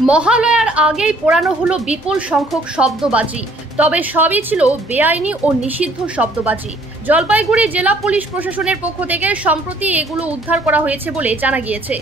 মহালয়ার আগেই পোড়ানো হলো বিপুল সংখ্যক শব্দবাজি, তবে সবই ছিল বেআইনি ও নিষিদ্ধ শব্দবাজি। জলপাইগুড়ি জেলা পুলিশ প্রশাসনের পক্ষ থেকে সম্প্রতি এগুলো উদ্ধার করা হয়েছে বলে জানা গিয়েছে।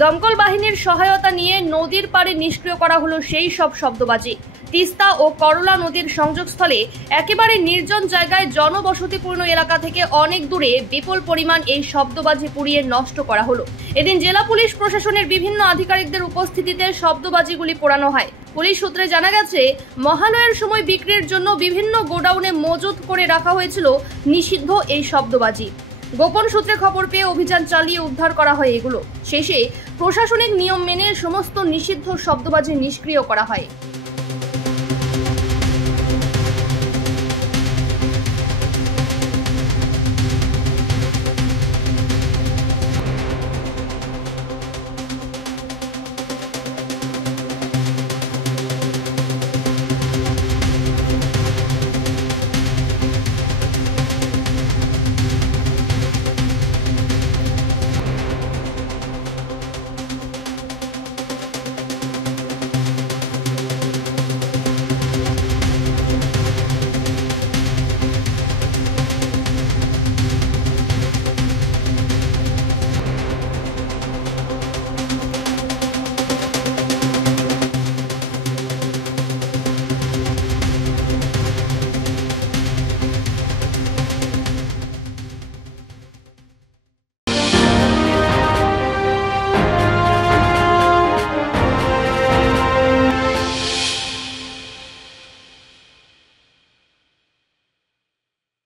দমকল বাহিনীর সহায়তা নিয়ে নদীর পাড়ে নিষ্ক্রিয় করা হলো সেই সব শব্দবাজি। তিস্তা ও করলা নদীর সংযোগস্থলে একেবারে নির্জন জায়গায় জনবসতিপূর্ণ এলাকা থেকে অনেক দূরে বিপুল পরিমাণ এই শব্দবাজি পুড়িয়ে নষ্ট করা হলো। এদিন জেলা পুলিশ প্রশাসনের বিভিন্ন আধিকারিকদের উপস্থিতিতে শব্দবাজিগুলি পোড়ানো হয়। পুলিশ সূত্রে জানা গেছে, মহালয়ার সময় বিক্রির জন্য বিভিন্ন গোডাউনে মজুত করে রাখা হয়েছিল নিষিদ্ধ এই শব্দবাজি। গোপন সূত্রে খবর পেয়ে অভিযান চালিয়ে উদ্ধার করা হয় এগুলো। শেষে প্রশাসনিক নিয়ম মেনে সমস্ত নিষিদ্ধ শব্দবাজি নিষ্ক্রিয় করা হয়।